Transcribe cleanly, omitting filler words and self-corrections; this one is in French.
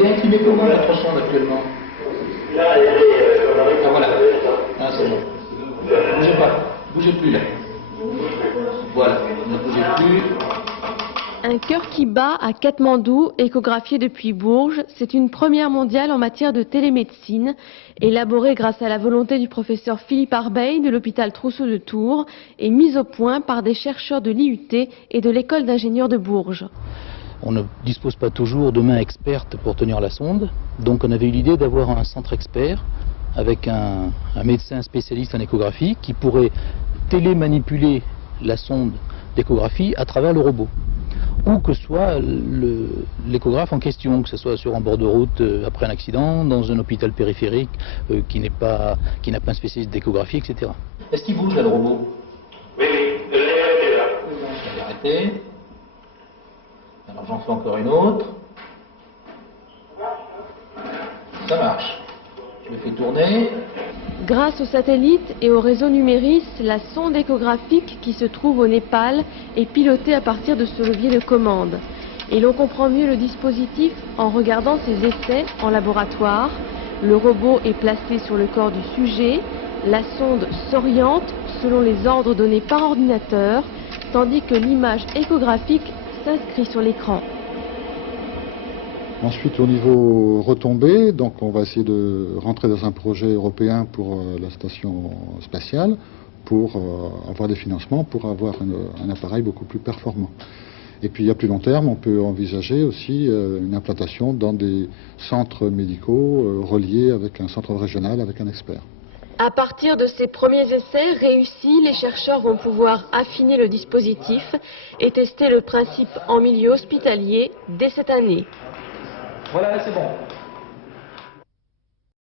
Elle est imprimée comment notre sonde actuellement? Ah voilà, ah, c'est bon. Bougez pas, bougez plus là. Voilà, ne bougez plus. Un cœur qui bat à Katmandou, échographié depuis Bourges, c'est une première mondiale en matière de télémédecine, élaborée grâce à la volonté du professeur Philippe Arbeil de l'hôpital Trousseau de Tours et mise au point par des chercheurs de l'IUT et de l'école d'ingénieurs de Bourges. On ne dispose pas toujours de mains expertes pour tenir la sonde, donc on avait eu l'idée d'avoir un centre expert avec un médecin spécialiste en échographie qui pourrait télémanipuler la sonde d'échographie à travers le robot. Où que soit l'échographe en question, que ce soit sur un bord de route après un accident, dans un hôpital périphérique qui n'a pas un spécialiste d'échographie, etc. Est-ce qu'il bouge là le robot? Oui, je l'ai arrêté là. Je vais arrêter. Alors j'en fais encore une autre. Ça marche. Je le fais tourner. Grâce aux satellites et au réseau Numéris, la sonde échographique qui se trouve au Népal est pilotée à partir de ce levier de commande. Et l'on comprend mieux le dispositif en regardant ses essais en laboratoire. Le robot est placé sur le corps du sujet, la sonde s'oriente selon les ordres donnés par ordinateur, tandis que l'image échographique s'inscrit sur l'écran. Ensuite, au niveau retombées, donc on va essayer de rentrer dans un projet européen pour la station spatiale, pour avoir des financements, pour avoir un appareil beaucoup plus performant. Et puis à plus long terme, on peut envisager aussi une implantation dans des centres médicaux reliés avec un centre régional, avec un expert. À partir de ces premiers essais réussis, les chercheurs vont pouvoir affiner le dispositif et tester le principe en milieu hospitalier dès cette année. Voilà, c'est bon.